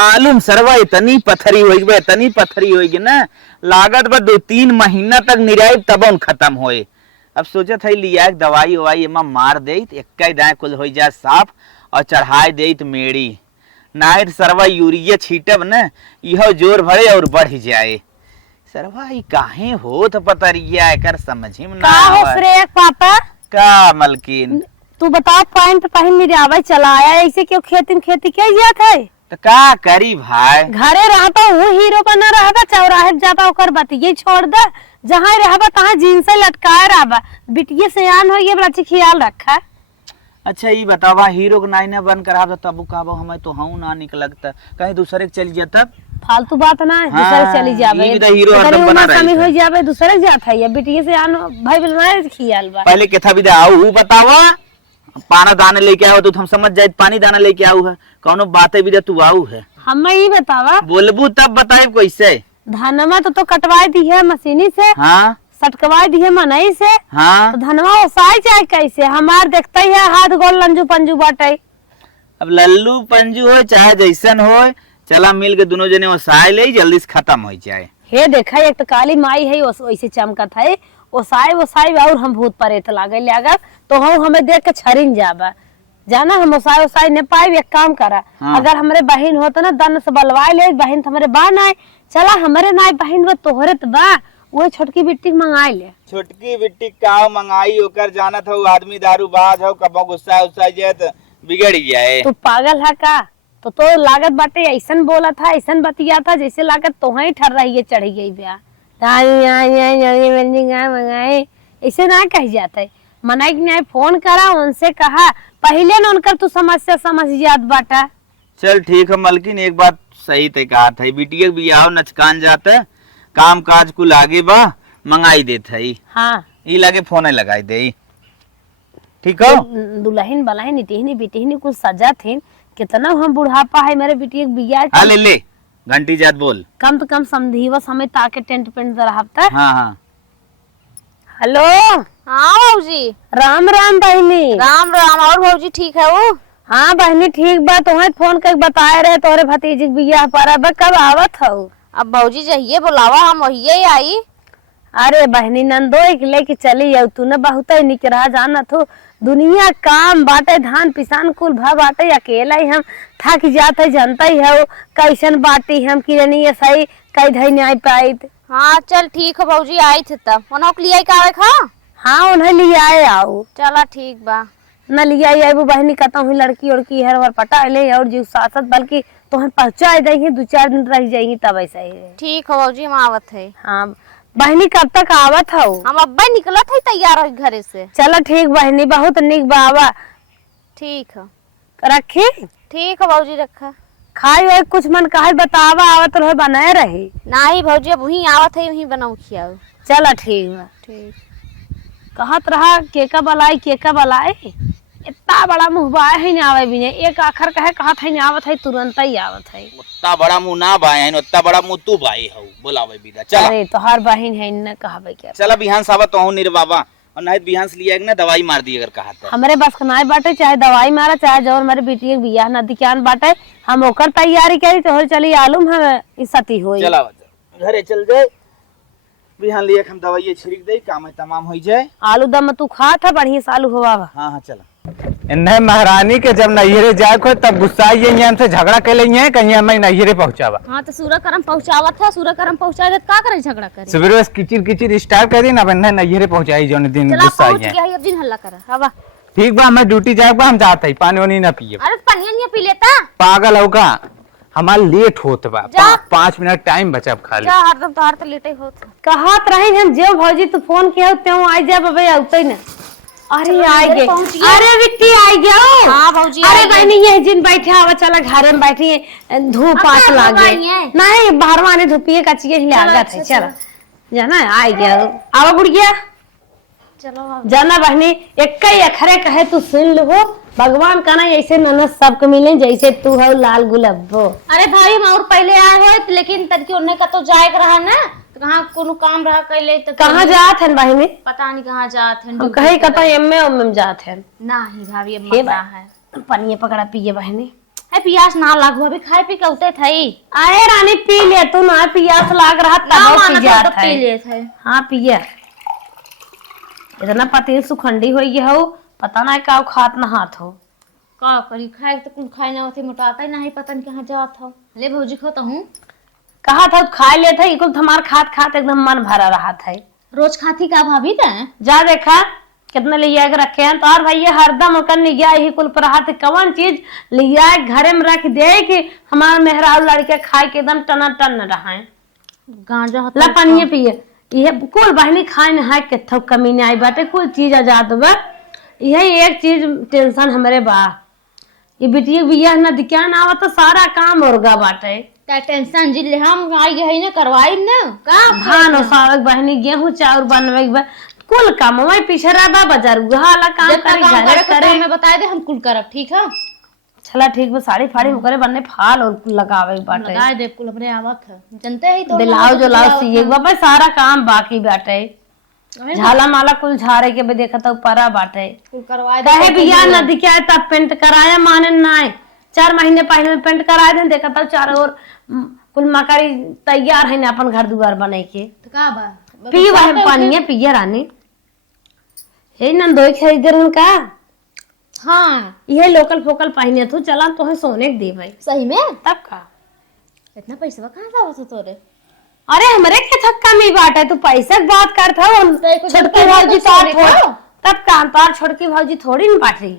मालूम सरवा इतनी पथरी होगी ना, लागत बा 2-3 महीना तक निराई तब खत्म होए। अब सोचत है लिया दवाई ववाई एमा मार दे, एक दाए कुल हो जाए साफ और चढ़ाए दे मेड़ी, नाइट सरवा यूरिया छीटब न यह जोर भरे और बढ़ जाए। सरवा ई काहे हो तो पतरिया एकर समझ में ना आवत। पापा का मलकिन तू बता, पॉइंट पहन मेरे आवाज चलाया ऐसे क्यों? खेती क्या जात है तो का करी भाई, घरे रहता हूँ हीरो बना रहता, चौराहे जाता ओकर बतिये छोड़ दे, जहाँ रहबा तहाँ जीन्स लटकाए रहबा, बिटिये से आन हो ये बड़ा ख्याल रखा। अच्छा ये बतावा हीरो नाई ना बन कर तब कहबो हमें तो हूं ना निकलता, कहीं दूसरे के चली जाता फालतू बात ना है। हाँ, दूसरे चली जावे हीरो हरदम बना रही हो जावे, दूसरे जात है बिटिये से आन भाई बनाए खियाल बा। पहले केथा विदा आऊ बतावा, पाना दाना लेके आओ तो हम समझ जाए पानी दाना लेके आऊ है, कौनो बातें भी तू आऊ है हमें ही बतावा, बोलबू तब बताए कैसे। धनमा तो कटवाई दी है मशीनी से, हाँ सटकवाई दी है मनई से, हाँ तो धनवा ओसाई चाहे कैसे? हमार देखते ही है हाथ गोल लंजू पंजू बाटे। अब लल्लू पंजू हो चाहे जैसन हो, चला मिल के दोनों जने ओसाए ले जल्दी से खत्म हो जाए। हे देखा एक तो काली माई है वैसे चमकत है, ओसाई और हम भूत परेत लागे लगा तो हम हमें देख के छरिन जाबा जाना, हम ओसाई ने पाए। एक काम करा, हाँ। अगर हमारे बहन होता ना दन से बलवाए ले, बहन तो हमारे बा ना चला, हमारे ना बहन वो तोहरे तो बा, वो छोटकी बिट्टी मंगाई ले। छोटकी बिट्टी का मंगाई होकर जाना था, आदमी दारूबाज हो, कबो गुस्सा जाए तो बिगड़ जाए। तू पागल है का? तो लागत बाटे ऐसन बोला था, ऐसन बतिया था जैसे लागत तो ही ठर रही है, चढ़ी गई ब्याह मंगाए, ऐसे ना कह जाते। मनाई ने फोन करा, उनसे कहा पहले न उनकर तू समस्या समझ जात बाटा। चल ठीक है मलकिन, एक बात सही ते कहा था, बिटिया भी आओ नचकान जाता, काम काज को लागे बा मंगाई देत है। हाँ ई लगे फोन लगाई दे, ठीक हो। दुल्हन बलहन इतनी बिटिहनी कुछ सजा थी, कितना हम बुढ़ापा है मेरे बिटिया बिया। हाँ ले घंटी जात बोल, कम तो कम समझीवा समय ताके टेंट पेंट रहता। हाँ हाँ हेलो। हाँ भाजी, राम राम बहनी। राम राम। और भाजी ठीक है वो? हाँ बहनी ठीक बा, तुम्हें फोन कर बताए रहे तोरे भतीजी के बियाह पर, अब कब आवत हो? अब भाजी जहिए बुलावा हम वही आई। अरे बहनी नंदो एक लेके चली जाऊ, तू न बहुत निक रहा जाना तो दुनिया काम बाटे, धान पिसान कुल भा बाटे, अकेला ही हम थक जाते, जनता ही है कैसन बाटी हम किरनी सही कई धई नहीं पाई। हाँ चल ठीक है भाजी, आई थे तब उन्हों के लिए का खा। हाँ उन्हें लिए आए आओ। चला ठीक बा, न लिया आई वो बहनी कहता हूँ लड़की उड़की हर बार पटा ले और जीव सासत, बल्कि तो पहुँचा जाएंगे 2-4 दिन रह जाएंगी तब ऐसा ही। ठीक है भाजी, हम आवत है। हाँ बहनी कब तक आवत हो? हम अब्बा निकलत है तैयार हो घरे से। चलो ठीक बहनी, बहुत निक बाबा। ठीक है रखी। ठीक है भाजी, रखा। खाई वाई कुछ मन कहा बतावा, आवत रहे बनाए रही। नहीं भाजी, अब वही आवत है, वही बनाऊ खियाओ। चलो ठीक है। ठीक। कहत रहा केका बलाई इतना बड़ा मुँह है ना आवे भी नहीं, एक आखर कहे कहत है ना आवत है, तुरंत ही आवत है। उतना बड़ा मुंह ना भाई है, उतना बड़ा मुंह तू भाई हो, बोलावे बिदा। चल अरे तो हर बहन है न कहबे क्या। चला बिहान सावा तो हूं निर बाबा, और नहीं बिहान से लिया ना दवाई मार दी अगर कहा था। हमारे बस कनाए बाटे, चाहे दवाई मारा चाहे जो हमारे बेटी के बियाह नदी क्यान बाटे, हम ओकर तैयारी करी तो चली आलूम हम सती होई। चला घरे चल जाए, बिहान लिया हम दवाई छिड़क दे, काम है तमाम हो जाए। आलू दम तू खा था बढ़िया से आलू होवा। हाँ हाँ चला। इन्हें महारानी के जब नैहरे जाए को तब गुस्सा ये हमसे झगड़ा कर लेंगे, कहीं हमें नैहरे पहुंचावा। हाँ तो सूरज करम पहुंचावत था, सूरज करम पहुंचाए का करे झगड़ा करे। सवेरे किचिर स्टार्ट कर दी ना, इन्हें नैहरे पहुंचाई जो दिन गुस्सा पहुंच गया है, अब दिन हल्ला कर। हवा ठीक बा, मैं ड्यूटी जाए हम जाते ही पानी वानी ना पिए। अरे पानी नहीं पी लेता, पागल होगा, हमारा लेट होत बा, 5 मिनट टाइम बचा खाली। जा हरदम तोहार तो लेटे होत। कहत रही हम जे भौजी तू फोन किया त्यों आई जा बबे आउते न। अरे आई गए, अरे बिट्टी आई गया। हां भौजी, अरे बहनी ये जिन बैठे आवा, चला घर में बैठी धूप आस लागे नहीं, बाहर आने धूपिए कचिए ही लागा थे। चल जाना आई गया, आवा बुढ़िया चलो जाना बहनी, एक अखरे कहे तू सुन लो, भगवान का ना ऐसे ननद सबको मिले जैसे तू हो लाल गुलाबो। अरे भाई हम और पहले आए हो, लेकिन तड़के उन्हें का तो जाए रहा ना, तो कहाँ कोनो काम रहा कैले तो कहाँ जात है बहनी? पता नहीं कहाँ जात है। हम कहीं कता एम में जात है। नहीं भाभी अब हे मत है। पनिए पकड़ा पिए बहनी। है पियास ना लागू अभी खाए पी के उठे थई। आए रानी पी ले, तू ना पियास लाग रहा ना तब माना पी जात तो पी है। ले थे। हाँ पिया, इतना पति सुखंडी हो गया हो, पता ना का खात ना हाथ हो। का करी खाए तो कुल खाए ना होते मोटाता ही नहीं, पता नहीं कहाँ जात हो। ले भौजी खो तो हूँ कहा था खा ले थे, कुल हमार खात खात एकदम मन भरा रहा था। रोज खाती का भाभी ता जा देखा कितने लिया के रखे हैं, तो और भैया हरदम ओकर लिया ही कुल पर हाथ कौन चीज लिया घरे में रख दे कि हमारा मेहरारू लड़के खाए के एकदम टना टन रहा है। गांजा होता ला पानी पिए, ये कुल बहनी खाए नहाए के थो कमी नहीं आई बाटे, कुल चीज आजाद बा। यही एक चीज टेंशन हमरे बा, ये बिटिया बिया न दिखा ना आवा तो सारा काम होगा बाटे। क्या टेंशन जिले हम आई गई ना करवाई ना का धान ओसावे बहनी, गेहूं चाउर बनवे के बा, कुल काम मैं पीछे रहा बाजार हाला काम जितना करे काम घरे करे करे। हमें बता दे, हम कुल करब ठीक है। चला ठीक बा, साड़ी फाड़ी होकर बनने फाल और लगावे के बाटे, लगाए दे कुल अपने आवक है जनते ही तो ब्लाउज ब्लाउज सिए के बा, सारा काम बाकी बाटे। झाला माला कुल झारे के भी देखा तो परा बाटे। कुल करवाए दे कहे बिया न दिखा तब पेंट कराया माने नाय, 4 महीने पहले में पेंट कराए थे, देखा तब चार और कुल मकारी तैयार है ना अपन घर दुआर बने के। तो का बा पी वह पानी है पिया रानी। हे नंदोई खरीद रहन का, हाँ ये लोकल फोकल पहने तू, चला तो है सोने के दे भाई सही में तब का। इतना पैसा कहाँ था वैसे तोरे। अरे हमरे के थक्का में बात है, तू पैसा की बात करता हो, छोटकी भौजी तार छोड़ तब का, तार छोटकी भौजी थोड़ी न बांट रही।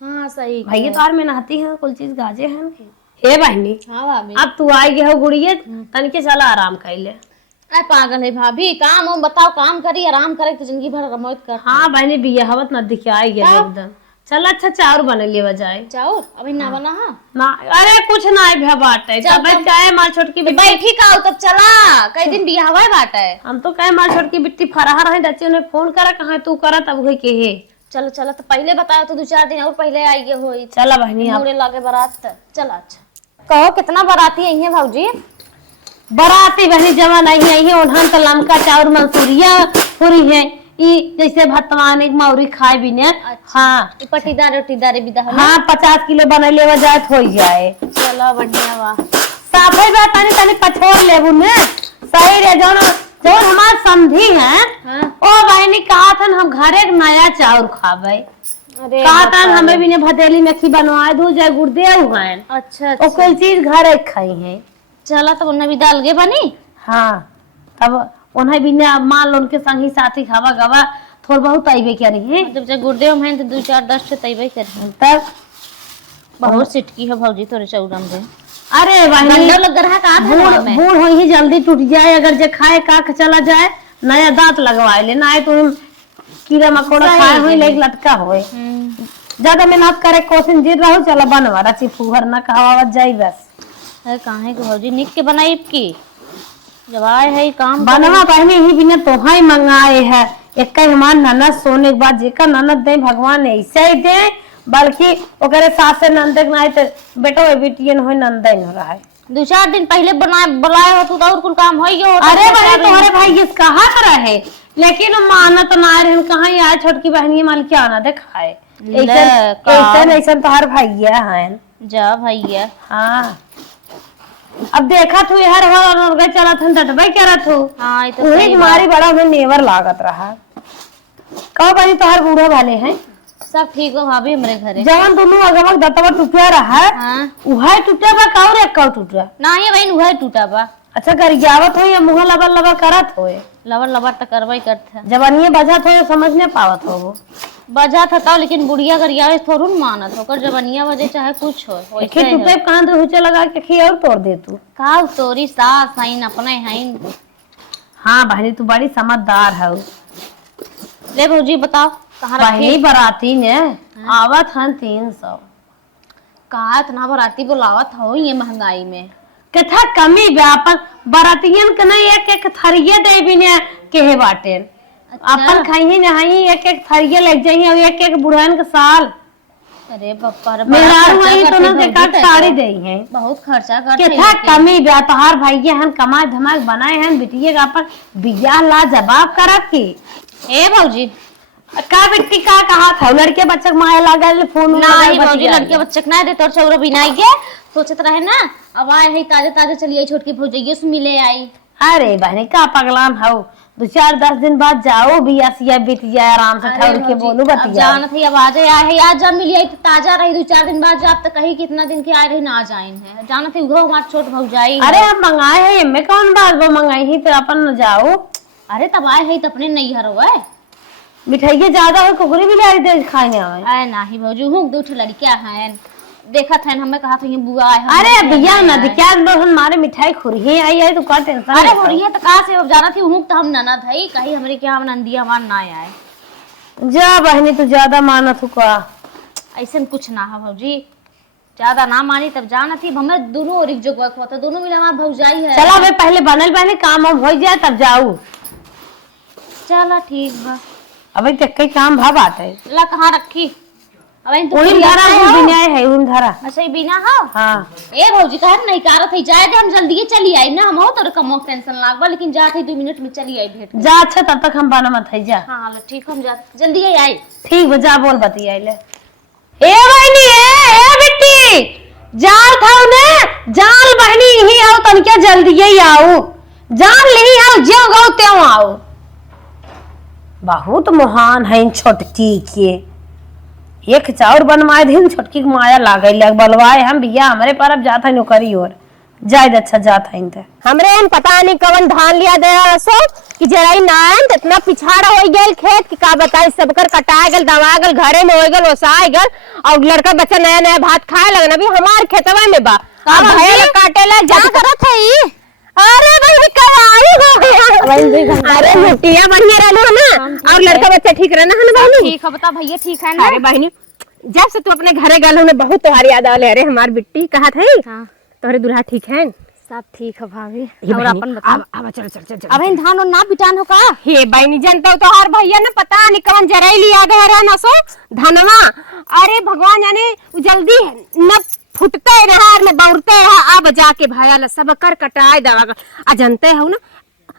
हाँ सही भैया तार में नहाती है, कुल चीज गाजे हैं। हे बहनी हाँ भाभी अब तू आई गए हो गुड़िए, तनिके चला आराम कर ले। अरे पागल है भाभी, काम हम बताओ, काम करी आराम करे तो जिंदगी भर रमोत कर। हाँ बहनी बिया हवत न दिखे आई गए एकदम। चल अच्छा चाउर बने ले बजाए जाओ अभी ना बना हाँ ना, अरे कुछ ना है भैया बात है, तब चाहे मार छोटकी तो बैठी का हो तब चला, कई दिन बिया हुआ है बाट है। हम तो कहे मार छोटकी बिट्टी फराहा रहे, डच्चे ने फोन करा कहा तू करा तब हुई के हे। चलो चलो तो पहले बताओ तो 2-4 दिन और पहले आई गए हो। चला बहनी आप मुड़े लागे बारात चला। अच्छा कहो कितना बाराती आई है भाजी। बराती बहनी जमा नहीं आई है, उन्हन तो लमका चाउर मंसूरिया पूरी है, ई जैसे भतवान एक मौरी खाए भी ने। हाँ पटीदार रोटीदार विदा है। हाँ 50 किलो बने ले जाए हो जाए। चलो बढ़िया बा, साफे बात तनी तनी पछोड़ लेबू ने, सही रे। जो हमार समझी है हाँ? ओ बहनी कहा था हम घरे एक नया चाउर खावे, अरे कहा था हमें भी ने भदेली में खी बनवाए दू जाए गुर्दे हुए, अच्छा ओ कोई चीज घरे खाई है। चला तो उन्हें भी डाल गए बनी। हाँ तब उन्हें भी ने मान लो उनके संगी साथी खावा गवा थोड़ा बहुत आईबे क्या रही है, जब जब गुर्दे में तो 2-4-10 तैबे कर तब बहुत सिटकी है भौजी तोरे चौरम दे। अरे बहनी लग रहा का बूढ़ हो ही जल्दी टूट जाए, अगर जे खाए काख चला जाए नया दांत लगवाए ले, ना तो कीड़ा मकोड़ा खाए हुई लेक लटका होए। ज्यादा मेहनत करे कोशिश जीत रहो, चला बनवा रची फुहर ना कहावत जाई बस। है काहे के भौजी निक के बनाई की जब आए है काम बनवा पहले ही बिना तोहाई मंगाए है, एक हमार ननद सोने के बाद जेकर ननद दे भगवान ऐसे ही दे, बल्कि ओकरे सास से नंदे नहीं तो बेटो बेटियन हो नंदे न रहा है। 2-4 दिन पहले बुलाए हो तो और कुल काम हो गया। अरे भाई तुम्हारे भाई इस कहा करा है, लेकिन मानत ना रहे कहाँ आए छोटकी बहनी माल क्या आना दिखाए ऐसा तो हर भैया है जा भैया। हाँ अब देखा तू हर हर चला था डटबे क्या रहा तू। हाँ ये तो वही हमारी बड़ा में नेवर लागत रहा। कहो भाई तो हर बूढ़े वाले हैं सब ठीक हो भाभी हमारे घरे। जवन दोनों अगमक दतवा टूटा रहा हाँ उहा टूटा बा का और एक टूटा ना ही बहन वह टूटा बा। अच्छा गरियावत हो या मुंह लबर लबर करत होए, लबर लबर तो करवाई करते जवानिये बजत हो या समझ नहीं पावत हो वो बजा था, लेकिन बुढ़िया गरियावे थोड़ू मानत होकर जवनिया वजह चाहे कुछ हो एक टूटे कान तो हुचे लगा के खी और तोड़ दे तू। का तोरी सास हईन अपने हईन। हाँ बहनी तू बड़ी समझदार है। ले भौजी बताओ कहाँ बहनी बराती ने आवत हन 300 कहा इतना बराती बुलावत हो ये महंगाई में कथा कमी व्यापक बरातियन के नहीं एक एक थरिये दे भी ने केहे बाटे। अपन खाई नहाई एक एक थरिये लग जाई और एक एक बुढ़ान के साल। अरे बप्पा मेहरारू आई तो ना के काट साड़ी देई है, बहुत खर्चा करते कथा कमी व्यापार भैया हन कमा धमाक बनाए हन बिटिए का अपन बियाह ला जवाब करब की। ए भौजी का बेटी का कहा था लड़के बच्चे माया लागल फोन नहीं भौजी लड़के बच्चे के ना दे तोर चौरा बिनाई के सोचत रहे ना अब आए है ताजे ताजे चलिए छोटकी भौजैया से मिले आई। अरे बहनी का पगलान हो 2-4-10 दिन बाद जाओ बियासिया बीत जाए आराम से ठहर के बोलू बतिया जाना थी अब आ जाए है आज जब मिली आई तो ताजा रही 2-4 दिन बाद जब तक कही कितना दिन के आए रही ना आ जाए है जाना थी उहो हमार छोट भौजाई। अरे हम मंगाए है मैं कौन बात वो मंगाई ही तो अपन न जाओ। अरे तब आए है तो अपने नहीं हरो है मिठाई ज्यादा हो कुकरी भी लाई दे खाएंगे अरे नहीं भौजी हूं दूठ लड़कियां हैं देखा था हमें कहा था ये बुआ है। अरे भैया ना क्या हमारे मिठाई खुरी आई है तो का टेंशन। अरे हो रही है तो कहां से अब जाना थी हूं तो हम ननद है कहीं हमरे क्या हम नंदिया हमार ना आए जा बहनी तू ज्यादा मानत हो का ऐसे कुछ ना है भौजी ज्यादा ना मानी तब जाना थी हमें दोनों और एक जगह हुआ था दोनों मिले हमार भौजाई है। चला वे पहले बनल पहले काम हम हो जाए तब जाऊ। चला ठीक बा अबे तक कई काम भाव आता है ला कहां रखी अब इन तो उन धरा है बिना है उन धरा अच्छा ये बिना हां हां ए भौजी कह नहीं कारत है जाए दे हम जल्दी चली आई ना हम हो तो कम टेंशन लागबा लेकिन जात है 2 मिनट में चली आई भेंट जा अच्छा तब तक हम बना मत है जा। हां लो ठीक हम जा जल्दी आई ठीक बजा बोल बतिया ले ए बहनी ए बेटी जाल था ने जाल बहनी ही आओ तन क्या जल्दी ही आओ जान नहीं आओ जो गाओ त्यों आओ बहुत महान है इन छोटकी के एक चाउर बनवाए दिन छोटकी की माया लागे लग बलवाए हम भैया हमारे पर अब जाता नौकरी और जायद अच्छा जाता है इनते हमरे इन पता नहीं कवन धान लिया दे सो कि जराई नान इतना पिछाड़ा हो गेल खेत कि का बताई सबकर कटा गेल दवा गेल घरे में हो गेल ओसाई गेल और लड़का बच्चा नया नया भात खाए लगन अभी हमार खेतवा में बा का भैया काटे ला जा करत है। अरे भाई कवाई हो गया अरे मुटिया बढ़िया रहलो ना और लड़का बच्चा ठीक रहना है ना बहनी ठीक है बता भैया ठीक है ना। अरे बहनी जब से तू अपने घरे गल ने बहुत तुम्हारी याद आले अरे हमार बिट्टी कहा थे हां तोहरे दुल्हा ठीक है सब ठीक है भाभी और अपन बता अब चल चल चल अब इन धान और ना बिटान हो का हे बहनी जनता तो हर भैया ने पता नहीं कौन जरैली आ गया रहा ना सो धनवा अरे भगवान जाने जल्दी न फुटते रहा न बौरते रहा अब जाके भाया ल सब कर कटाए दवा आ जनते हो ना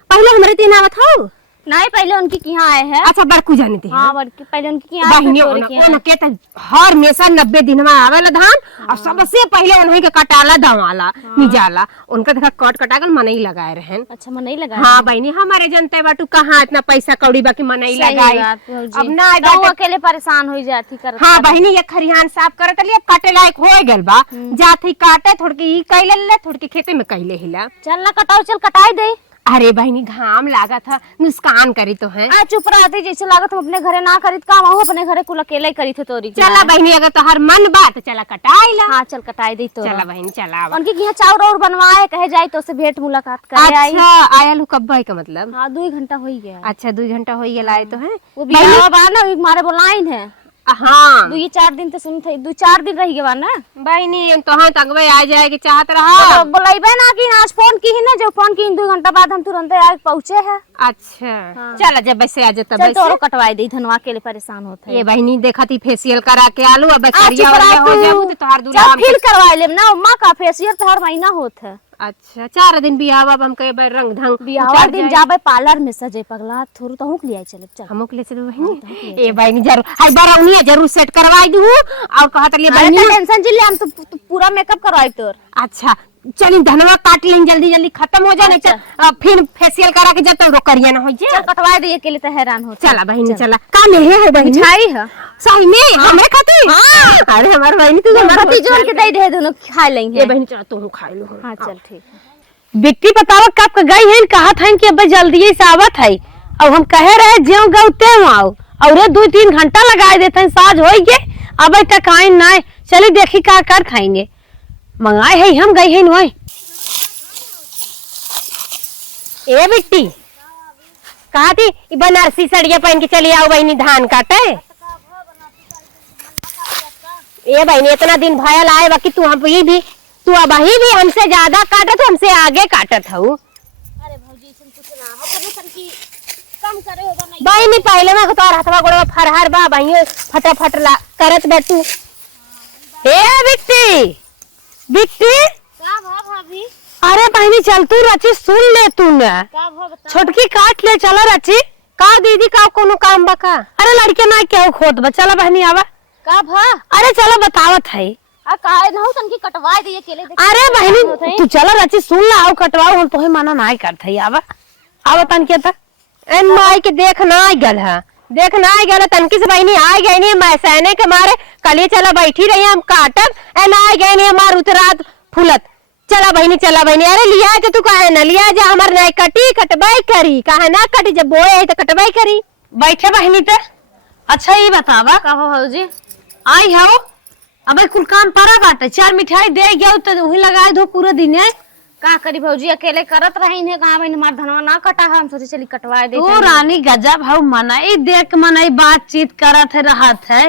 पहले हमरे तीन आवत हो नहीं पहले उनकी किहां आए हैं। अच्छा बड़कू जानते हैं हां बड़की पहले उनकी किहां बहनी उनके त हर हमेशा 90 दिन में आवेला धान और सबसे पहले उन्हीं के कटाला दवाला निजाला उनका देखा कट कटागल मनई लगाए रहन। अच्छा मनई लगा हां बहनी हमारे जनते बाटू कहां इतना पैसा कौड़ी बाकी मनई लगाई अब ना तो अकेले परेशान हो जाती कर। हां बहनी ये खरिहान साफ करत लिए काटे लायक हो गेल बा जाथी काटे थोड़की ई कैले ले थोड़की खेते में कैले हिला चल ना कटाओ चल कटाई दे। अरे बहनी घाम लागा था नुकसान करी तो है आ चुप रहती जैसे लागत हम अपने घरे ना करित काम हो अपने घरे कुल अकेले ही करी थे तोरी चला बहनी अगर तो हर मन बात चला कटाई ला। हां चल कटाई दे तो चला बहनी चला उनकी किहां चाउर और बनवाए कहे जाई तो से भेंट मुलाकात करे आई। अच्छा आयल कब भाई का मतलब हां 2 घंटा हो ही गया। अच्छा 2 घंटा हो गया लाए तो है वो बियाह बा ना मारे बोलाइन है हाँ 2-4 दिन तो सुन थे 2-4 दिन रह गया ना बहनी तो हाँ तगवे आ जाएगी चाहत रहा बोलाइबे ना कि आज फोन की ही ना जो फोन की 2 घंटा बाद हम तुरंत आ पहुंचे हैं। अच्छा चल जब वैसे आ जाता चल तोरो कटवाई दे धनवा के लिए परेशान होता है। ये बहनी देखा थी फेशियल करा के आलू अब बकरिया हो जाऊ तो तोहार दूल्हा चल फिर करवा लेब ना मां का फेशियल तो हर महीना होत है। अच्छा 4 दिन बियाह अब हम कई बार रंग ढंग बियाह दिन जाबे पार्लर में सजे पगला थोरू तो हुक लिया चल चल हमो के ले चलो बहनी ए बहनी जरूर हाय बाराउनिया जरूर सेट करवाई दू और कहत लिए बहनी बहनी टेंशन जिले हम तो पूरा मेकअप करवाई तोर। अच्छा चली धनवा काट लें जल्दी जल्दी खत्म हो जाए फिर फेशियल करा के जब तक करिया ना हो जाए चल कटवाई दे के लिए तो हैरान हो। चला बहनी चला का में है बहनी मिठाई है सही में हमरे खातिर हां अरे हमार बहनी तू हमार भतीजोन के दे दे दोनों खा लेंगे। ये बहनी चला तू खा लो हां चल ठीक बिट्टी बतावा कब गई है कहा था कि अब जल्दी ही सावत है अब हम कहे रहे ज्यों गौते आओ और 2-3 घंटा लगा देते हैं साज हो गए अब तक आए ना चले देखी का कर खाएंगे मंगाए है हम गई है नोए ए बिट्टी कहा थी बनारसी साड़िया पहन के चली आओ बहनी धान काटे ए बहनी इतना दिन भयल आए बाकी तू हम भी तू अब ही भी हमसे ज्यादा काटत हमसे आगे काटत हूँ। अरे भौजी सुन कुछ ना हो कभी सन की कम करे होगा नहीं बहनी पहले में तोर हथवा गोड़वा फरहर बा बहनी फटाफट ला करत बैठू ए बिट्टी बिट्टी का भाभी अरे बहनी चल तू रची सुन ले तू ना का बता छोटकी काट ले चला रची का दीदी का कोनो काम बका? अरे लड़के ना क्या खोत बा, चला बहनी आवा। का भा अरे चला बतावत है। आ काहे ना तनकी कटवाए दिए केले देख। अरे बहनी तू चला रची सुन ला आओ कटवाओ, हम तोहे मना ना करत है। आवा आवा तन के ता एन माई के देख ना आई गल है, देख ना आई गल तनकी से बहनी आई गई नहीं, मैं सहने के मारे कल चला बैठी रही हम काटब एन आई गई नहीं हमार उतरात फूलत। चला बहनी चला बहनी। अरे लिया तो तू काहे ना लिया जा, हमार नहीं कटी कटबाई करी, काहे ना कटी, जब बोए है तो कटबाई करी। बैठे बहनी ते। अच्छा ये बतावा का हो भौजी आई हो अब कुल काम परा बाटे, 4 मिठाई दे गया तो वही लगाए दो पूरा दिन है। का करी भौजी अकेले करत रही है, कहां बहन हमार धनवा ना कटा है, हम सोचे चली कटवाए दे। तू रानी गजब हऊ, मनाई देख मनाई बातचीत करत है रहत है।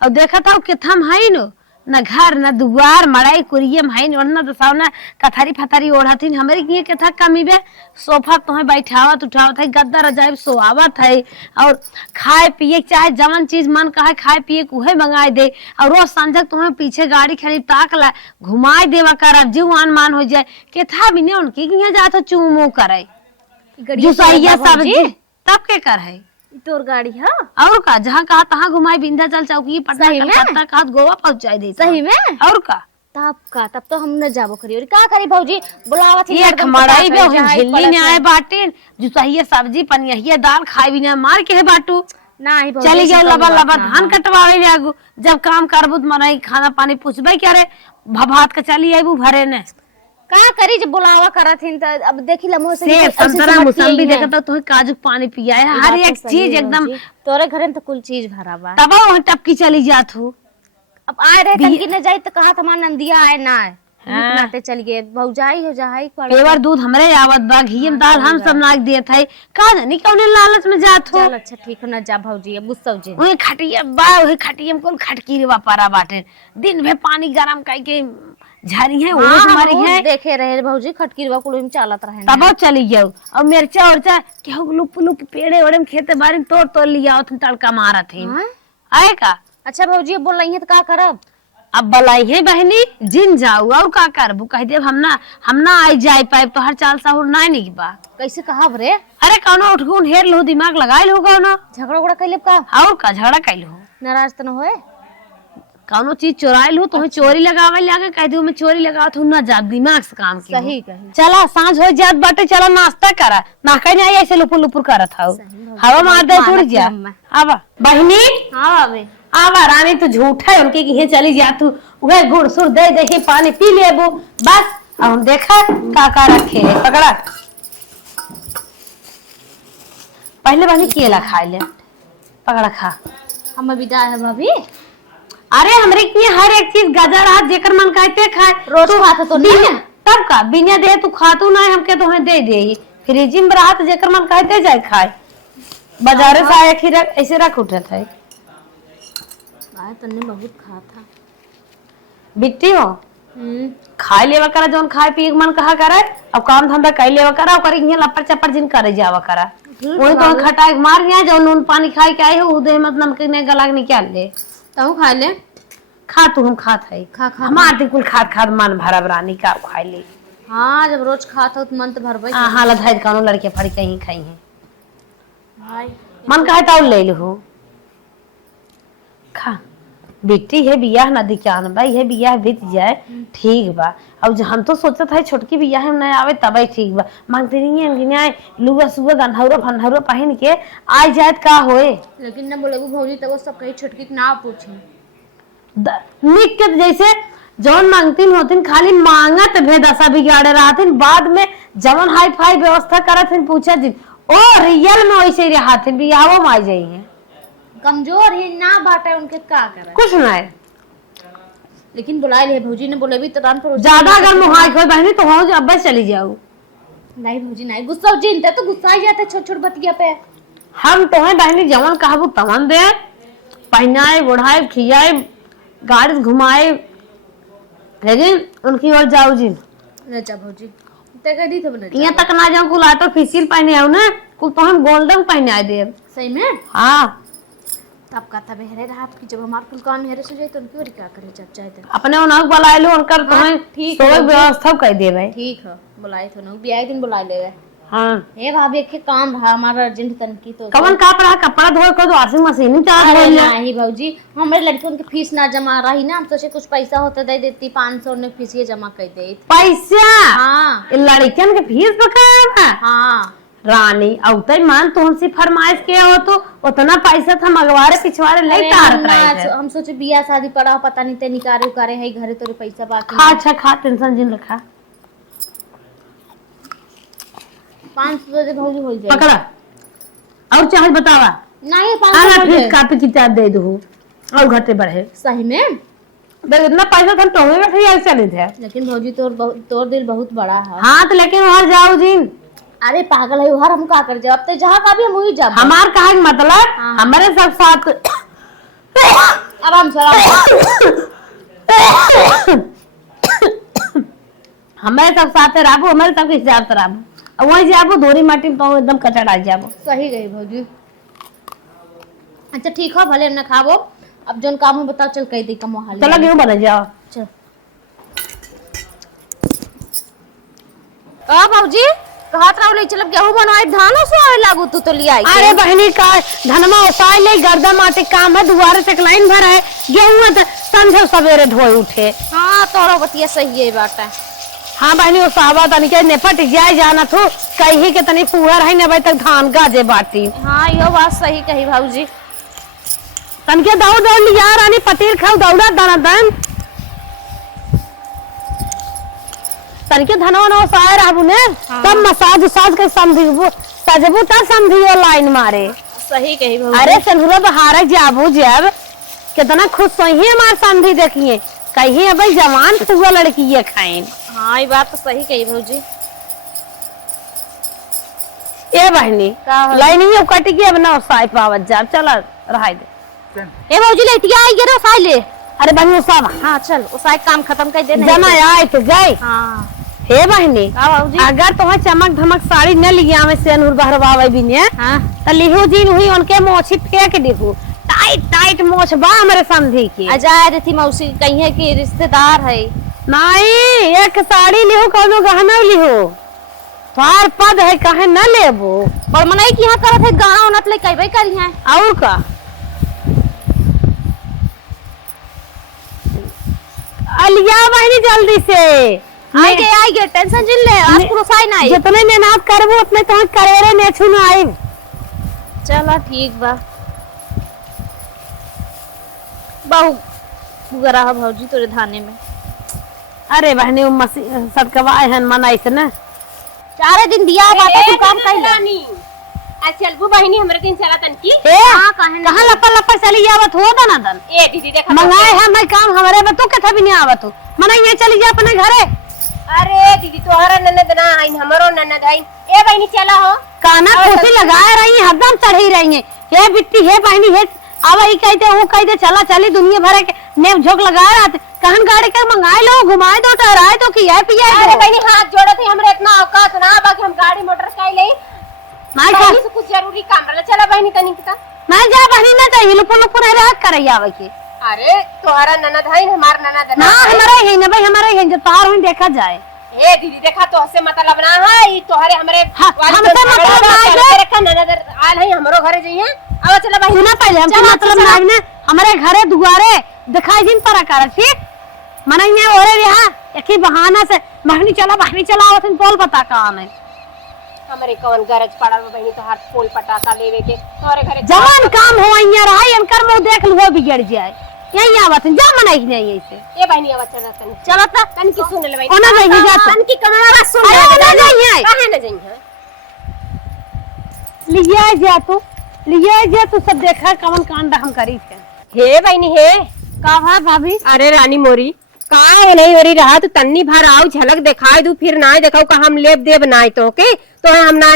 और देखा था किथम है न घर न दुआर मड़ाई कुरियम है न दसाव न कथारी फतारी ओढ़ातीन। हमरे के कथा कमी बे, सोफा तोहे बैठावत उठावत है, गद्दा रजाई सोआवत है, और खाए पिए चाहे जवन चीज मन कहे खाए पिए उहे मंगाए दे। और रोज संजक तुम्हें पीछे गाड़ी खड़ी ताक ला घुमाए देवा कर, जीवान मान हो जाए केथा भी ने उनकी यहाँ जात चूमू करे जुसाइया सब्जी तब के कर है तोर गाड़ी है और का, जहाँ कहा तहाँ घुमाई, विंध्याचल चौकी पटना सही में? कलकत्ता कहा गोवा पहुंचाई दे सही में। और का तब तो हम न जाबो करी। और का करी भौजी बुलावा थी ये खमड़ाई बे झिल्ली ने आए बाटे जुसाइया सब्जी पनिया दाल खाई भी ना मार के है बाटू नहीं भौजी चली गए लबा लबा हाँ। धान कटवावे जागू, जब काम करबू मनाई खाना पानी पूछबे करे भात का चली आईबू भरे ने। का करी जब बुलावा करत हिन त अब देखी ला मोह से सेब संतरा मौसम्बी देखता तो काजू पानी पिया है, हर एक चीज एकदम तोरे घरे में तो कुल चीज भरा बा। तब वहां टपकी चली जात हो। अब आए रहे तनकी न जाई तो कहा हमार नंदिया आए ना आए नाते चल गए भौजाई हो जाई पेवर दूध हमरे आवत बा, घी में दाल हम सब नाक दिए थे, का जानी कौने लालच में जात हो। चल अच्छा ठीक है न जा भौजी अब गुस्सा जे ओए खटिया बा, ओए खटिया में कौन खटकी रे वापारा बाटे, दिन भर पानी गरम काई के झारी है ओस मारी है। देखे रहे भौजी खटकी रे कुल में चालत रहे तब चली जाओ। और मिर्चा उर्चा केहू लुप लुप पेड़े ओड़े में खेते बारी तोड़ तोड़ लिया और तड़का मारा थे आए का। अच्छा भौजी अब बोल रही है तो का करब? अब बलाई है बहनी जिन जाऊ और का करबू, कह दे हम ना आई जाए पाइप तो हर चाल साहुर ना नहीं बा। कैसे कहा रे? अरे कौनो उठगुन हेर लो दिमाग लगाइल हो कौनो झगड़ा उगड़ा कैले का? और का झगड़ा कैल हो, नाराज तो न होए? कौनो चीज चोराइल हो तो चोरी लगावे लागे, कह दे मैं चोरी लगावत हूं ना, जा दिमाग से काम की सही कही। चला सांझ हो जात बाटे, चला नाश्ता करा ना कहीं नहीं ऐसे लुपुर लुपुर करत हाउ हवा मार दे उड़ जा। आवा बहनी हां आवे आवा रानी तो झूठा है उनके की चली जा, तू वह गुड़ सुर दे दे पानी पी लेबो बस। अब देखा का रखे है पकड़ा, पहले बहनी केला खा ले पकड़ा खा। हम विदा है भाभी। अरे हमरे की हर एक चीज गाजर हाथ जेकर मन कहते खाए, रोज खाता तो नहीं तब का बिना दे तू खातू ना हमके तुम्हें दे दे, फ्रिज में रात जेकर मन कहते जाए खाए, बाजारे से आया खीरा ऐसे रख उठे थे आए तन्ने बहुत खा था बिट्टी हो खाए लेवा करा जौन खाए पिए मन कहा करे, अब काम धंधा कर लेवा करा और करे लपड़ चपड़ जिन करे जावा करा, वही तो खटाई मार गया जो नून पानी खाए के आए हो उदय मत नमक ने गला निकाल ले तू खा ले खा तू हम खात है खा खा हमार कुल खात खात मन भरा रानी का खाए ले। हां जब रोज खाता तो मन तो भरबे हालत है कौनो लड़के फड़ कहीं खाई है भाई मन कहे तो ले लो खा बेटी है बियाह नदी के आन भाई है बियाह बीत जाए ठीक बा। अब हम तो सोचत है छोटकी बियाह में नहीं आवे तब ठीक बा, मांगते नहीं लुआ सुआ गंधौरा फंधौरा पहन के आ जाए का होए, लेकिन न बोले भौजी तब सब कहीं छोटकी ना पूछी निक के जैसे जौन मांगतीन होतीन खाली मांगत भेदसा बिगाड़े रहतीन, बाद में जवन हाई फाई व्यवस्था करत पूछा जी ओ रियल में वैसे रहते बियाहो में आ जाई है कमजोर ही ना बाटे उनके का करे कुछ नहीं। लेकिन बुलाए ले भौजी ने बोले भी तो रान पर ज्यादा अगर मुहाई खोई बहनी तो हो अब चली जाओ। नहीं भौजी नहीं गुस्सा जिनते तो गुस्सा ही जाते छोट छोट बतिया पे। हम तो है बहनी जवन कहबू तवन दे, पहनाए बुढ़ाए खियाए गाड़ी घुमाए, लेकिन उनकी ओर जाओ जी अच्छा भौजी ते कह दी तो बने यहाँ तक ना जाऊं कुल आर्टिफिशियल पहने आओ ना कुल तो हम गोल्डन पहने आए दे। सही में हाँ तब कहता बहरे रात की जब हमार कुल काम हेरे से जाए तो उनकी और क्या करे जब चाहे तो अपने उनक बुलाए लो उनकर तुम्हें ठीक तो व्यवस्था कर देवे। ठीक है बुलाए तो ना बियाह दिन बुला ले हाँ हे भाभी के काम रहा हमारा अर्जेंट तनकी तो कवन कपड़ा धोए को तो वॉशिंग मशीन ही चार्ज अरे हो लिया। नहीं भाजी हमारे लड़कियों की फीस ना जमा रही ना, हम सोचे कुछ पैसा होता दे देती 500 ने फीस ये जमा कर दे। पैसा हाँ लड़कियन के फीस बकाया हाँ रानी औते मान तो हमसे फरमाइश किया हो तो उतना पैसा था मगवारे पिछवारे ले अरे तारत हम ना- रहे थे। हम सोचे बिया शादी पड़ा हो, पता नहीं ते निकारे उकारे है घरे तोरे पैसा बाकी खा अच्छा खा टेंशन जिन रखा 500 दे भाजी हो जाए। पकड़ा और चाहे बतावा नहीं आना 500 फिर दे कापी किताब दे दो और घटे बढ़े सही में। देख इतना पैसा तो टोंगे में फिर चले थे। लेकिन भौजी तोर दिल बहुत बड़ा है। हाँ तो लेकिन वहां जाओ जी अरे पागल है हर हम का कर जाओ, अब तो जहाँ का भी हम वही जाब। हमार कहा के मतलब हाँ। हमारे सब साथ आराम से हमारे सब साथ रहबो, हमारे सब के हिसाब से रहबो और वहीं जाबो धोरी माटी में तो एकदम कचड़ा जाबो। सही गई भौजी। अच्छा ठीक है भले हमने खाबो, अब जोन काम है बताओ चल कह दी का मोहाल। चलो गेहूं बना जाओ। चल भौजी कहत रहो ले चल गेहूं बनवाए धान से आवे लागू तू तो ले आई। अरे बहनी का धनमा उपाय ले गर्दा माटे काम है दुआरे तक लाइन भर है गेहूं तो संझे सवेरे धोए उठे। हाँ तोरो बतिया सही है बात है। हाँ बहनी वो साहबा तनी के नेपट जाए जाना थो कहीं के तनी फुहर है न तक धान गाजे बाटी। हाँ यो बात सही कही भौजी। तन के दौड़ दौड़ लिया रानी पतीर खाओ दौड़ा दाना दन तन के धनवा न साए रहबू ने सब मसाज उसाज के समझबू सजबू त समझियो लाइन मारे। सही कही भौजी। अरे सलहुरा बहार जाबू जब कितना खुश होई हमार समझी देखिए कहीं अब जवान हुआ लड़की ये खाइन। हाँ ये बात तो सही कही भौजी। ए बहनी का हो? लाइन ही कट गई अब ना साई पावत जा चल रहा दे। ए भौजी लेटिया आई गिरो साई ले। अरे बहनी सब हाँ चल उस साई काम खत्म कर दे नहीं जना आए तो गए। हाँ हे बहनी का भौजी। अगर तुम्हें चमक धमक साड़ी न लिया में से नूर बहरवावे भी ने हाँ तो लिहू जीन हुई उनके मोछी फेंक दिहू टाइट टाइट मोछ बा हमरे समझी की अजाय रही मौसी कहीं है कि रिश्तेदार है। नहीं एक साड़ी लिहू कोनो गहना लिहू थार पद है कहे न लेबो पर मनई की यहाँ करत है गाना उनत ले कहबे करी है। और का अलिया बहनी जल्दी से आई गे टेंशन जिन ले आज पूरा साई नहीं। जितने मेहनत करबो उतने तो करेरे ने छुन आई। चला ठीक बा बहु गुगरा है भौजी तोरे धाने में। अरे बहनी वो मसी सदकवाए हन मनाई से ना 4 दिन दिया बात तू काम कइला। चलबू बहिनी हमरे दिन चला तन की ए कहां लपा लपा चली आवत हो दना दन ए दीदी देखा मंगाए है मैं काम हमरे में तू कथा भी नहीं आवत हो मना ये चली जा अपने घरे। अरे दीदी तोहरा ननद ना आइन हमरो ननद आइन ए बहिनी चला हो काना खुशी लगाए रही है हरदम चढ़ी रही है हे बिट्टी हे बहनी हे आवा ही कहते वो कहते चला चली दुनिया भर के नेम झोंक लगाए रहते कहन गाड़ी के मंगाए लो घुमाए दो टहराए तो कि है पिया अरे बहिनी हाथ जोड़े थे हमरे इतना औकात ना बाकी हम गाड़ी मोटर काई ले मैं बहिनी से कुछ जरूरी काम रहला चला बहिनी तनी का मैं जा बहनी ना चाहिए लुपुर लुपुर है रात करे आवे के। अरे तोहरा ननद है हमार ननद ना हमारे है ना भाई हमारे है जो तार हुई देखा जाए। ए दीदी देखा तो से मतलब ना है ई तोहरे हमरे हमसे मतलब ना है रखा ननद आल है हमरो घरे जइए अब चला बहिनी सुना पहले हमसे मतलब ना ने हमारे घरे दुआरे दिखाई दिन पर कर ठीक मनइए ओरे यहां एक ही बहाना से बहनी चला आवत पोल पता कहां है हमरे कौन गरज पड़ल बहिनी तो हाथ फूल पटाखा लेवे के तोरे घरे जवान काम हो इया रहा इनकर मुंह देख लो बिगड़ जाए यही आवत जा मनई नहीं ऐसे। ए बहिनी आवा चला तनी चलो त तन की सुन ले बहिनी ओना नहीं जा तन की कमरा सुन अरे ओना नहीं है काहे न जइए लिया जा तू सब देखा कवन कांड हम करी थे। हे बहिनी हे कहा भाभी अरे रानी मोरी का नहीं हो रही रहा तो तन्नी भर आओ झलक दिखाई दू फिर ना दिखाओ का हम लेब देब ना तो के तो हम ना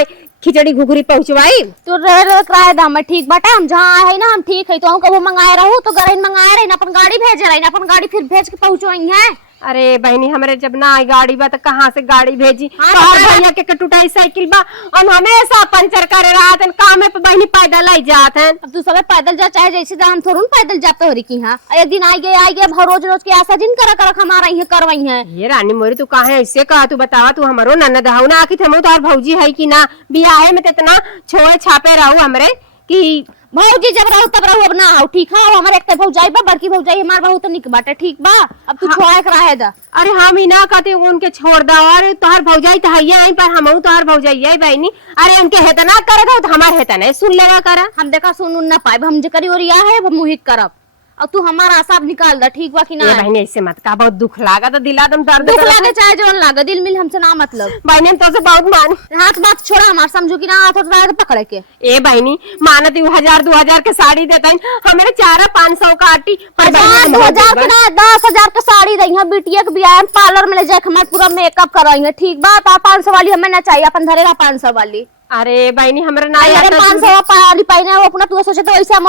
खिचड़ी घुघरी पहुंचवाई तू रह किराए दाम में ठीक बाटे हम जहाँ आए है ना हम ठीक है तो हम कबो मंगाए रहू तो गरइन मंगाए रही अपन गाड़ी भेजे रही अपन गाड़ी फिर भेज के पहुंचवाई है अरे बहनी हमरे जब ना आई गाड़ी बा तो कहाँ से गाड़ी भेजी। हाँ, तोहर तो भैया के टूटाई साइकिल बा और हमेशा पंचर करे रहत काम है बहनी पैदल आई जात है। अब तू सब पैदल जा चाहे जैसे जा, हम थोड़ा पैदल जाते हो की। हाँ एक दिन आई गए रोज रोज के ऐसा जिन करा कर हमारा ही करवाई है। ये रानी मोरी तू कहा ऐसे कहा तू बतावा तू हमारो ननद हऊ ना आखिर हम तोहर भौजी है कि ना बियाहे में इतना छोड़े छापे रहू हमरे कि भौजी जब रहू तब रहू, अब ना आओ ठीक है। हमारे एक भौजाई बा, बड़की भौजाई हमार बहुत निक बाटे ठीक बा। अब तू छोड़ा के रहे दा। अरे हम ही ना कहते उनके छोड़ दो और तोहर भौजाई तो हैया आई पर हम तोहर भौजाई है बहनी। अरे उनके हेतना करे तो हमार हेतना सुन लेगा करा। हम देखा सुन ना पाए हम जकरी और या है हम मुहित करब। अब तू हमारा आसाब निकाल दा ठीक बा कि ना। बहनी ऐसे मत का बहुत दुख लागा तो दिला दम दर्द दुख लागे चाहे जो लागे, दिल मिल हमसे ना मतलब। बहनी हम तो से बहुत मान हाथ बात छोड़ा हमार, समझो कि ना हाथ उठा पकड़े के। ए बहनी मानत 1000-2000 के साड़ी देता है हमारे 400-500 का आटी पर 10,000 के ना 10,000 के साड़ी दई है। बिटिया के बियाह में पार्लर में ले जाके हमारे पूरा मेकअप करवाई है ठीक बा। 500 वाली हमें ना चाहिए, अपन धरेगा 500 वाली। अरे बहनी हमरा ना अरे 500 वाली पाई वो अपना तू सोचे तो ऐसे हम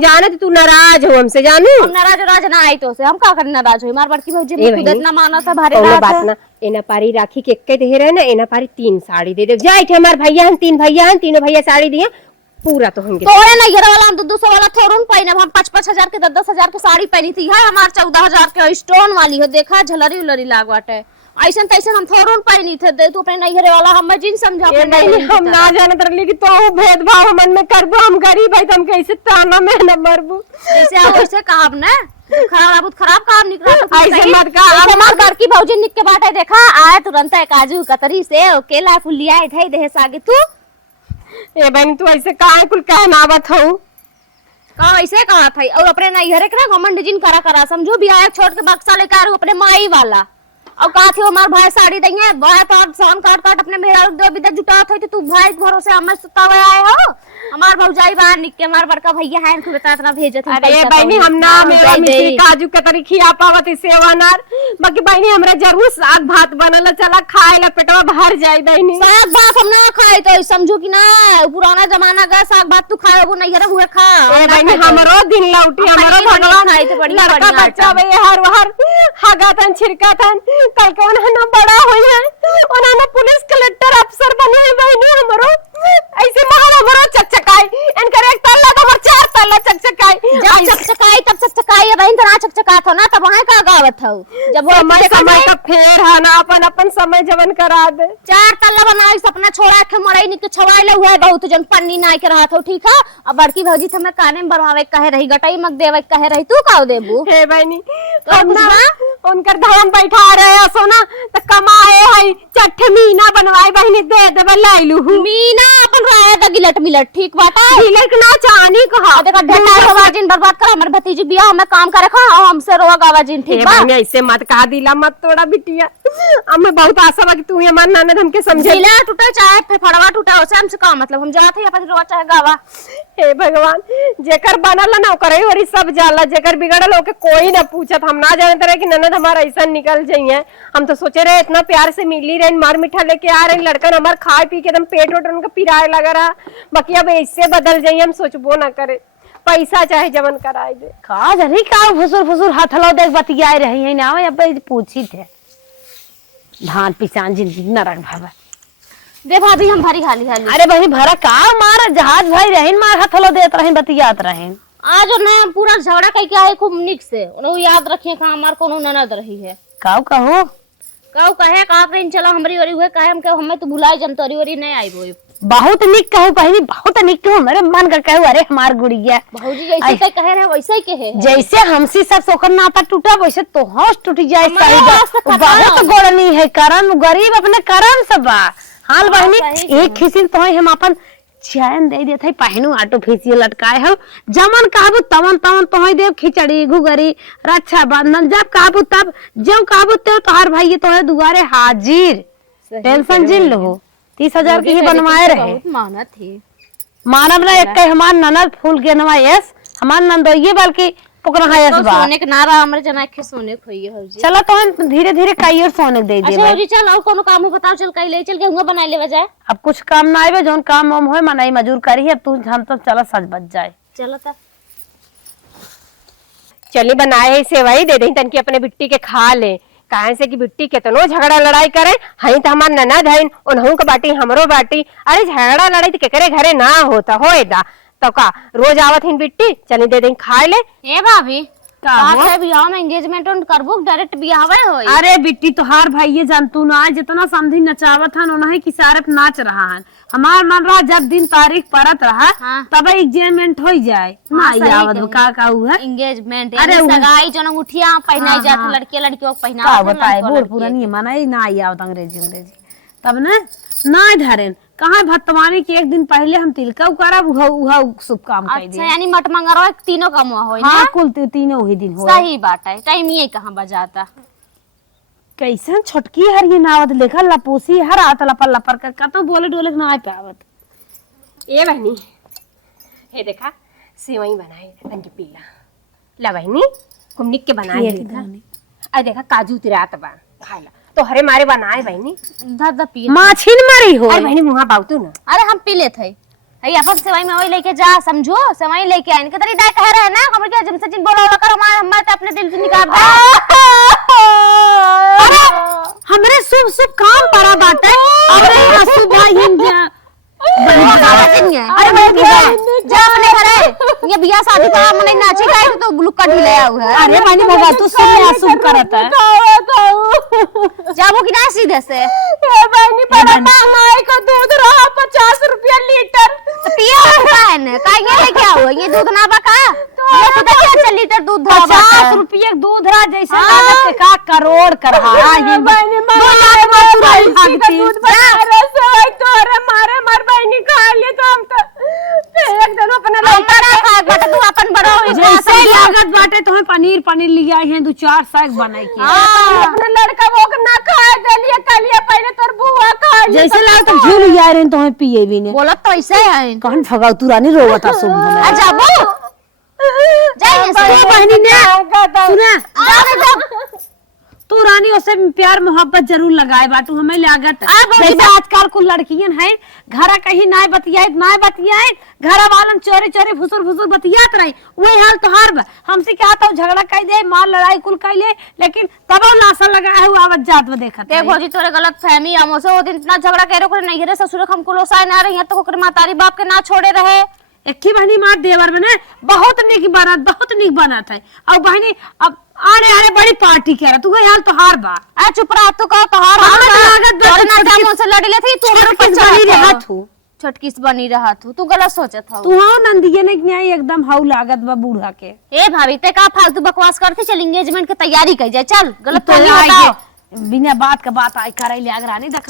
जाने तू नाराज हो हमसे जानू। हम नाराज ना आई तो से हम का करना नाराज हो। हमार बड़की भौजी ने खुद इतना माना था भारी बात ना। एना पारी राखी के एक दे रहे ना, एना पारी 3 साड़ी दे दे जाए थे। हमार भैया हैं 3 भैया हैं, तीनों भैया साड़ी दिए पूरा तो होंगे। तोरे ना ये वाला हम 200 वाला थोड़न पहने, हम 5,000 के 10,000 के साड़ी पहनी थी। है हमार 14,000 के स्टोन वाली हो, देखा झलरी उलरी लाग बाटे। ऐसा तैसे हम थोड़न पहनी थे दे तू अपने नैहरे वाला हम जिन समझा नहीं हम ना जानत रहली कि तो भेदभाव मन में करबो। हम गरीब है हम कैसे ताना में न मरबो। ऐसे आओ ऐसे कहब ना खराब काम निकला तो ऐसे मत का। हमार बड़की भौजी निक के बाटे देखा आए तुरंत काजू कतरी से केला फुलिया ढाई दे सागे तू। ए बहन तू ऐसे काहे कुल कहनावत हो का ऐसे कहा था। और अपने नैहरे के ना घमंड जिन करा समझो बियाह छोड़ के बक्सा लेकर अपने माई वाला। और कहा थी हमार भाई साड़ी देंगे भाई तो सावन काट अपने मेरा दो बिदा जुटा थे तो तू भाई के भरोसे हमें सुतावे आए हो। हमार भौजाई बाहर निक के हमार बड़का भैया है इनको बता इतना भेजे थे। अरे बहनी हम ना मेरा मिश्री काजू कतरी खिया पावत सेवानार बाकी बहनी हमरा जरूर साग भात बनल चला खाए ला पेटवा भर जाए। बहनी साग भात हम ना खाए तो समझो कि ना पुराना जमाना का साग भात तू खाए वो नहीं हरे हुए खा। ए बहनी हमरो दिन लौटी हमरो भगवान खाए थे बढ़िया लड़का बच्चा वे हर हगातन छिरकातन कल के उन्हें बड़ा हो है उन्हें पुलिस कलेक्टर अफसर बने हैं। बहनी हमरो ऐसे महार हमरो चकचकाई इनकर एक तल्ला तो हमर 4 तल्ला चकचकाई। जब चकचकाई तब चकचकाई बहन तना चकचका था ना तब वहां का गावत हो। जब समय का फेर है ना अपन समय जवन करा दे 4 तल्ला बनाई सपना छोड़ा के मरई निक छवाइले हुआ है बहुत जन पन्नी नाई के रहा था ठीक है। अब बड़की भौजी हमें काने में बनवावे कहे रही गटाई मग देवे कहे रही तू का देबू। हे बहनी हम ना उनकर धाम बैठा रहे सोना त कमाए है चट मीना बनवाए बहनी दे देबे लाइलू मीना अपन रहा है गिलट मिलट ठीक बाटा गिलट ना चानी कहा देखा ढेटा आवाजिन बर्बाद कर हमर भतीजी बियाह में काम करे खा हमसे रोग आवाजिन ठीक बा। बहनी ऐसे मत कहा दिला मत तोड़ा बिटिया। हमें बहुत आशा बा कि तू ये हमार ननद हमके समझे। दिला टूटे चाहे फेफड़वा टूटा ओसे हमसे का मतलब हम जात है अपन रोवा चाहे गावा। हे भगवान जेकर बनल ना करे और सब जाला जेकर बिगड़ल ओके कोई ना पूछत। हम ना जानते रहे कि ननद हमारा ऐसा निकल जाइए। हम तो सोचे रहे इतना प्यार से मिली रहे मार मिठा लेके आ रहे लड़कन हमार खाए पी के एकदम पेट वोट उनका पिराए लगा रहा बाकी अब ऐसे बदल जाइए हम सोचबो ना करे पैसा चाहे जवन कराए दे। का जरी का फुसुर हाथ लो देख बतियाए रही है ना अब पूछी थे धान पिसान जिंदगी नरक भावा दे भाभी हम भारी खाली खाली। अरे बहनी भरा का मार जहाज भाई रहन मार हाथ लो देत रहन बतियात रहन। आज ना पूरा झगड़ा कह के आए खूब निक से उन्हें याद रखिए का हमार कोनो ननद रही है। काऊ कहो काऊ कहे का कहीं चलो हमरी ओरी हुए कहे हम के हमें तो भुलाए जन तोरी ओरी नहीं आई बोई बहुत निक कहू बहनी बहुत निक कहू मेरे मन का कहू। अरे हमार गुड़िया भौजी जैसे कह कहे रहे वैसे ही कहे जैसे हमसी सब सोकर नाता टूटा वैसे तो होश टूट जाए। हमारे सही हाथ से खत्म। बहुत गोड़नी है करम गरीब अपने करम सब बा हाल बहनी एक खिसिन तो हम अपन चैन दे देते पहनू आर्टिफिशियल लटकाए हो जमन कहबू तवन तवन तो देव खिचड़ी घुगरी रक्षा बंधन जब कहबू तब जब कहबू तो तोहर भाई तो दुआरे हाजिर टेंशन जिन लो 30,000 की ही बनवाए रहे मानत थी मानव ना एक हमार ननद फूल के नवायस हमार नंदोइये बल्कि पकड़ा है तो सोने के नारा हमरे जना के सोने खोइए हौजी। चलो तो हम धीरे धीरे काइयो सोने दे दिए। अच्छा हौजी चल और कोनो काम हो बताओ चल कई ले चल गेहूं बनाए ले बजाए। अब कुछ काम ना आवे जोन काम हम होए मनाई मजूर करी है अब तू हम तो चला सज बच जाए। चलो ता चली बनाए है सेवई दे दही तनकी अपने बिट्टी के खा ले। काहे से कि बिट्टी केतनो झगड़ा लड़ाई करे हई तो हमार ननद हईन उनहु के बाटी हमरो बाटी। अरे झगड़ा लड़ाई तो केकरे घरे ना होता होएदा तो का रोज आवत हिन बिट्टी चली दे दही खा ले। ए भाभी का बात हो? है बियाह में एंगेजमेंट उन करबो डायरेक्ट बियाहवे होई। अरे बिट्टी तोहार भाई ये जानतू ना जितना समझी नचावत हन उन्हें की सारत नाच रहा हन। हमार मन रहा जब दिन तारीख परत रहा हाँ। तब एंगेजमेंट हो जाए ना सही आवत कही। का हुआ एंगेजमेंट अरे यानी वो- सगाई जो अंगूठियां पहनाई हाँ, जाती हाँ। लड़की लड़कियों को का पहनावत बताए लड़कों बूढ़ लड़की पूरा नहीं मना ना आवत अंग्रेजी तब ना धरेन कहाँ भत्तवानी के एक दिन पहले हम तिलका करब उहा शुभ काम कर अच्छा यानी मट मंगरवा तीनों का मुआ होई हाँ ना। कुल तीनों वही दिन हो सही बात है टाइम ये कहाँ बजाता। कैसन छोटकी हर ये नावत लेखा लपोसी हर आत लपर लपर कर कतो बोले डोले ना आ पावत। ए बहनी हे देखा सेवई बनाए तनकी पीला ला बहनी कुमनिक के बनाए ये है की देखा। दानी। अरे देखा काजू तिरात बा खाला तो हरे मारे बनाए बहनी। धर पिए। माछिन मरी हो अरे बहनी मुहा बाउतू ना अरे हम पी लेते हैं हई अपन सेवाई में वही लेके जा समझो सेवाई लेके आइन के तरी डाय कह रहे हैं ना हमर के जम सचिन बोला कर हमारे तो अपने दिल से निकाल दे। अरे हमरे शुभ शुभ काम पड़ा बाटे अरे आसू भाई हम अरे मैं भी जा अपने घरे ये बियाह शादी का मने नाची का तो लुक्का ढिले आउ है। अरे मानी भगा तू सब आसू करत है जाबो कि ना सीधे से ए बहनी बड़ा महंगाई का दूध रहा 50 रुपया लीटर। तो पिया होता है ना का ये लेके आओ ये दूध ना बका ये तो देखिए 4 लीटर दूध धरा 50 रुपये दूध रहा जैसे लागत के का करोड़ कर रहा है बहनी तोरे मारे मार बहनी खा लिए तो हम तो एक दिन अपने बड़ा खा बटा तू अपन बड़ा हो जैसे लागत बाटे तो पनीर पनीर लिया है 2-4 साग बनाई के अपने लड़का वो ना खा देलिए कलिए पहले तोर बुआ खा लिए। जैसे लागत झूल यार रहे तो पिए भी ने बोलत तो ऐसे है कहन भगा तू रानी रोवता सुन आ जाबो जाइए से बहनी ने सुना जा जा तू रानी उसे प्यार मोहब्बत जरूर लगाए बाटू हमें लागत जैसे आजकल कुल लड़कियन है घर कहीं नाय बतियाए घर वालन चोरी चोरी फुसुर फुसुर बतियात रही वही हाल तो हर हमसे क्या तो झगड़ा कर दे मार लड़ाई कुल कर ले लेकिन तब लाशा लगाए हुआ आवत जात में देखत देख भौजी तोरे गलत फहमी हमसे वो दिन इतना झगड़ा करे ओकरे नहीं रे ससुर हमको लोसाय ना रही तो ओकरे मातारी बाप के ना छोड़े रहे। एक ही बहनी मार देवर बने बहुत निक बनत है और बहनी अब आने आने बड़ी पार्टी कह रहा तू हाल तो हार बा आ चुप रहा तू का तो हार हमरा तो लागत बा तोरे तू ना छोटकी- जामो से लड़ी लेथी तू मेरे छोटकी ऊपर बनी चढ़ा रहत हूँ। छोटकी से बनी रहा तू गलत सोचत हूँ। तू हाँ नंदिये ने न्याय एकदम हाउ लागत बा बूढ़ा के ए भाभी ते का फालतू बकवास करती चल एंगेजमेंट की तैयारी कर जाए चल गलत तो फहमी आए बताओ बिना बात का बात आई करे ले अगर नहीं देख